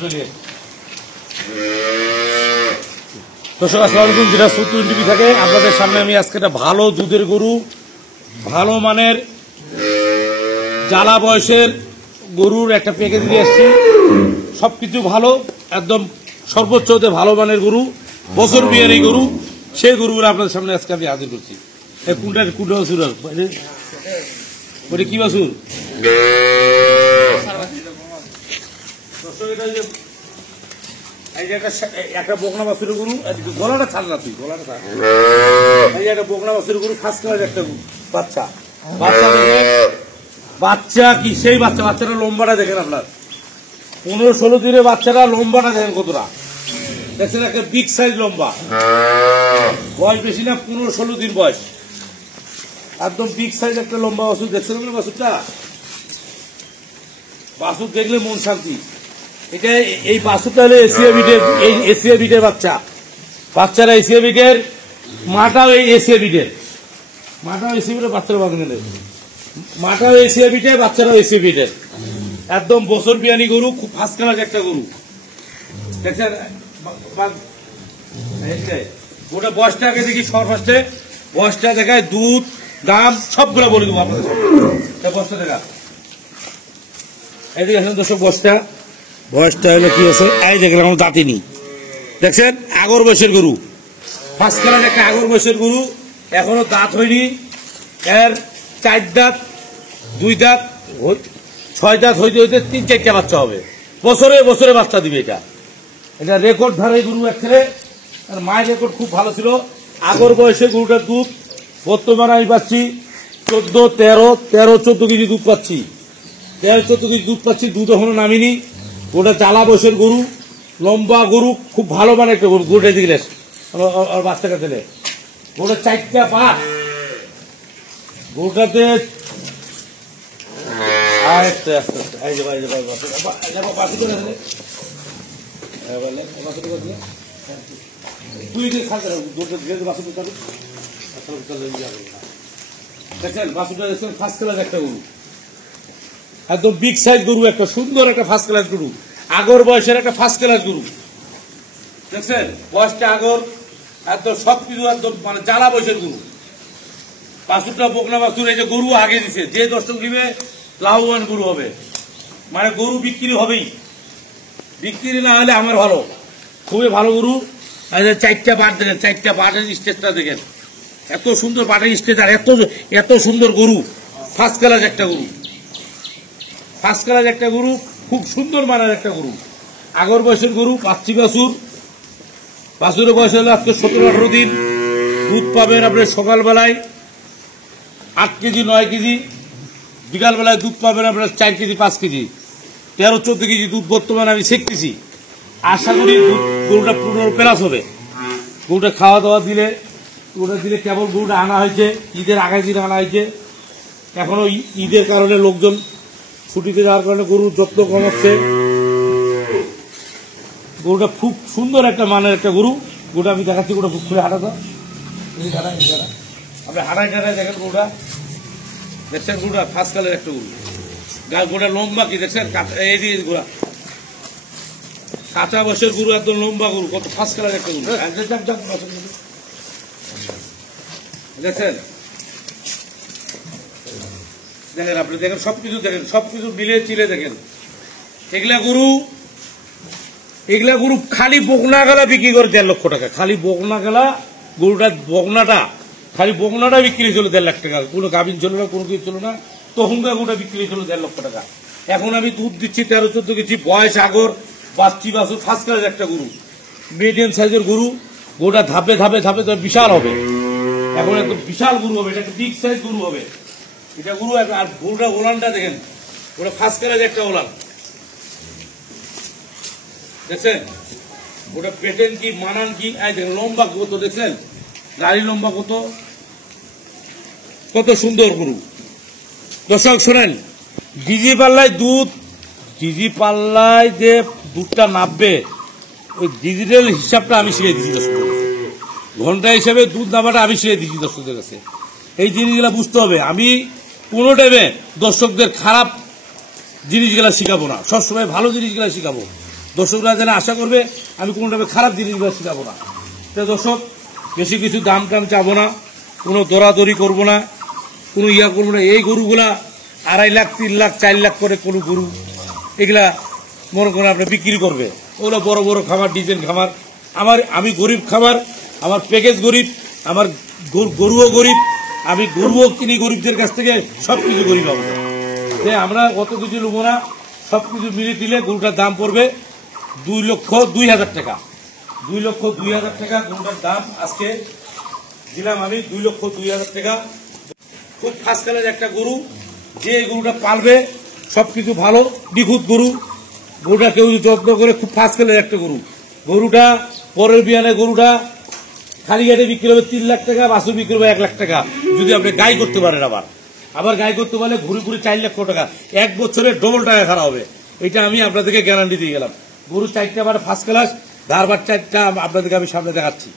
বাছুরটা নিয়ে দর্শক আসসালামু আলাইকুম। যেটা সুতুন টিভি থাকে আপনাদের সামনে আমি আজকে একটা ভালো দুধের গরু, ভালো মানের জ্বালা বয়সের গরুর একটা প্যাকেজ নিয়ে আসছি। সবকিছু ভালো, একদম সর্বোচ্চ ভালো মানের গরু, বছর বিয়ের এই গরু, সেই গরুগুলো আপনাদের সামনে আজকে আমি হাজির করছি। কোনটা কোনটা বাছুর? ওটা কি বাছুর? একটা বকনা বাছুরের গরু, গলাটা ছাড় না তুই, গলাটা ছাড়। এই একটা বকনা বাছুরের গরু, ফার্স্ট ক্লাস একটা বাচ্চা। বাচ্চা কি সেই বাচ্চা, বাচ্চাটা লম্বাটা দেখেন আপনার, 15-16 দিনের বাচ্চারা লম্বাটা দেখেন কতটা, দেখছেন একটা বিগ সাইজ লম্বা, বয়স বেশি না, 15-16 দিন বয়স, একদম বিগ সাইজ একটা লম্বা বাছুর। দেখছেন আপনার বাছুরটা? বাছুর দেখলে মন শান্তি। এটা এই বাছুরটা হলো এশিয়া বিটের, এই এশিয়া বিটের বাচ্চা। বাচ্চারা এশিয়া বিটের, মাটাও এই এশিয়া বিটের, মাটাও এশিয়া বিটের, বাচ্চারা বাগানে মাটাও এশিয়া বিটের, বাচ্চারাও এশিয়া বিটের, একদম বছর বিয়ানি গরু, খুব ফার্স্ট ক্লাস একটা গরু। দেখছেন ওটা বয়সটা আগে দেখি, সবার ফার্স্টে বয়সটা দেখায়, দুধ দাম সবগুলো বলে দেবো আপনাদের সামনে। বয়সটা দেখা এদিকে আসেন দর্শক, বয়সটা হলে কি আছে, এই দেখলেন আমার দাঁতিনি, দেখছেন আগর বয়সের গরু, ফার্স্ট ক্লাস একটা আগর বয়সের গরু, এখনো দাঁত হয়নি, এর 4 দাঁত 2 দাঁত 6 দাঁত হইতে হইতে 3-4টা বাচ্চা হবে, বছরে বছরে বাচ্চা দিবে। এটা রেকর্ড ধারাই গরু একসাথে, আর মায়ের রেকর্ড খুব ভালো ছিল। আগর বয়সে গরুটার দুধ বর্তমানে আমি পাচ্ছি 14 কেজি দুধ পাচ্ছি, 13-14 কেজি দুধ পাচ্ছি। দুধ এখনো নামিনি। ওটা জ্বালা বয়সের গরু, লম্বা গরু, খুব ভালো মানে একটা গরু। গরুটা দিলে বাচ্চাটা দিলে গরুটা 4টা পা, গরুটাতে আস্তে আস্তে এই যে ভাই দেখছেন বাছুরটা, দেখছেন ফার্স্ট ক্লাস একটা গরু, একদম বিগ সাইজ গরু, একটা সুন্দর একটা ফার্স্ট ক্লাস গরু, আগর বয়সের একটা ফার্স্ট ক্লাস গরু। দেখছেন বয়সটা আগর, একদম সবকিছু একদম মানে জ্বালা বয়সের গরু। বাছুরটা বকনা বাছুর, এই যে গরু আগে দিছে, যে দর্শক নিবে লাভবান গরু হবে, মানে গরু বিক্রি হবেই, বিক্রি না হলে আমার ভালো, খুবই ভালো গরু। 4টা বাট দেখেন, 4টা বাটের স্টেজটা দেখেন, এত সুন্দর বাটের স্টেজ, আর এত সুন্দর গরু, ফার্স্ট ক্লাস একটা গরু, ফার্স্ট ক্লাস একটা গরু, খুব সুন্দর মানের একটা গরু, আগর বয়সের গরু, পাচ্ছি বাছুর। বাছুরের বয়স হলো আজকে 17-18 দিন। দুধ পাবেন আপনি সকালবেলায় 8 কেজি 9 কেজি, বিকালবেলায় দুধ পাবেন আপনার 4 কেজি 5 কেজি, 13-14 কেজি দুধ বর্তমানে আমি শিখতেছি। আশা করি গরুটা 15 প্লাস হবে। গরুটা খাওয়া দাওয়া দিলে, গরুটা দিলে, কেবল গরুটা আনা হয়েছে ঈদের আগের দিন আনা হয়েছে, এখনো ঈদের কারণে লোকজন ছুটিতে যাওয়ার কারণে গরুর যত্ন কম হচ্ছে। গরুটা খুব সুন্দর একটা মানের একটা গরু। গরুটা আমি দেখাচ্ছি, গরুটা খুব খুলে হাঁটাতো, আপনি হাঁটায় দেখেন গরুটা, দেখছেন গরুটা ফার্স্ট কালের একটা গরু, গরুটা লম্বা কি দেখছেন, এই দিয়ে গোড়া কাঁচা বয়সের গরু, একদম লম্বা গরু, কত ফার্স্ট কালার একটা গরু। দেখছেন দেখেন আপনি, দেখেন সবকিছু, দেখেন সবকিছু মিলে চিলে দেখেন। এগুলা গরু খালি বকনা গেলা বিক্রি করে 1.5 লক্ষ টাকা, খালি বকনা গেলা গরুটা, খালি বকনাটা বিক্রি হয়েছিল 1.5 লাখ টাকা। কোনো গাভিন ছিল না, কোনো কিছু ছিল না, তখনকার গরুটা বিক্রি হয়েছিল 1.5 লক্ষ টাকা। এখন আমি দুধ দিচ্ছি 13-14 কেজি, বয়স আগর, বাচ্চি বাছুর, ফার্স্ট ক্লাস একটা গরু, মিডিয়াম সাইজের গরু। গরুটা ধাপে ধাপে ধাপে বিশাল হবে, এখন একদম বিশাল গরু হবে, এটা একটা বিগ সাইজ গরু হবে এটা গরু। আর গরুটা ওলানটা দেখেন, ওটা ফার্স্ট ক্লাস একটা ওলান, দেখছেন ওটা পেটেন কি মানান কি, দেখেন লম্বা কত, দেখছেন গাড়ি লম্বা কত, কত সুন্দর গরু। দর্শক শোনেন, ডিজি পাল্লায় দুধ, ডিজি পাল্লায় যে দুধটা নামবে, ওই ডিজিটাল হিসাবটা আমি শিখে দিচ্ছি দর্শকদের কাছে, ঘন্টা হিসাবে দুধ নামাটা আমি শিখে দিচ্ছি দর্শকদের কাছে। এই জিনিসগুলা বুঝতে হবে। আমি কোনো টাইমে দর্শকদের খারাপ জিনিসগুলা শিখাবো না, সবসময় ভালো জিনিসগুলা শিখাবো। দর্শকরা যেন আশা করবে আমি কোনোভাবে খারাপ জিনিস শেখাবো না। তো দর্শক বেশি কিছু দাম টাম চাবো না, কোনো দরাদরি করবো না, কোনো ইয়া করবো না। এই গরুগুলা 2.5 লাখ 3 লাখ 4 লাখ করে কোনো গরু এগুলা মনে করেন আপনি বিক্রি করবে। ওগুলো বড় বড় খামার, ডিজাইন খামার। আমি গরিব খামার, আমার প্যাকেজ গরিব, আমার গরুও গরিব, আমি গরুও কিনি গরিবদের কাছ থেকে, সবকিছু গরিব আমাদের। যে আমরা অত কিছু নেবো না, সবকিছু মিলিয়ে দিলে গরুটার দাম পড়বে 2,02,000 টাকা। 2,02,000 টাকা গরুটার দাম আজকে দিলাম আমি, 2,02,000 টাকা। খুব ফার্স্ট ক্লাস একটা গরু, যে গরুটা পালবে সবকিছু ভালো, নিখুঁত গরু। গরুটা কেউ যত্ন করে, খুব ফার্স্ট ক্লাস একটা গরু। গরুটা পরের বিয়ানে গরুটা খালি ঘাটে বিক্রি হবে 3 লাখ টাকা, বাছুর বিক্রি হবে 1 লাখ টাকা, যদি আপনি গাই করতে পারেন। আবার গাই করতে পারলে ঘুরে ঘুরে 4 লক্ষ টাকা, 1 বছরে ডবল টাকা খারাপ হবে। এটা আমি আপনাদেরকে গ্যারান্টি দিয়ে গেলাম। গরু 4টা ফার্স্ট ক্লাস, ধারবার 4টা আপনাদেরকে আমি সামনে দেখাচ্ছি।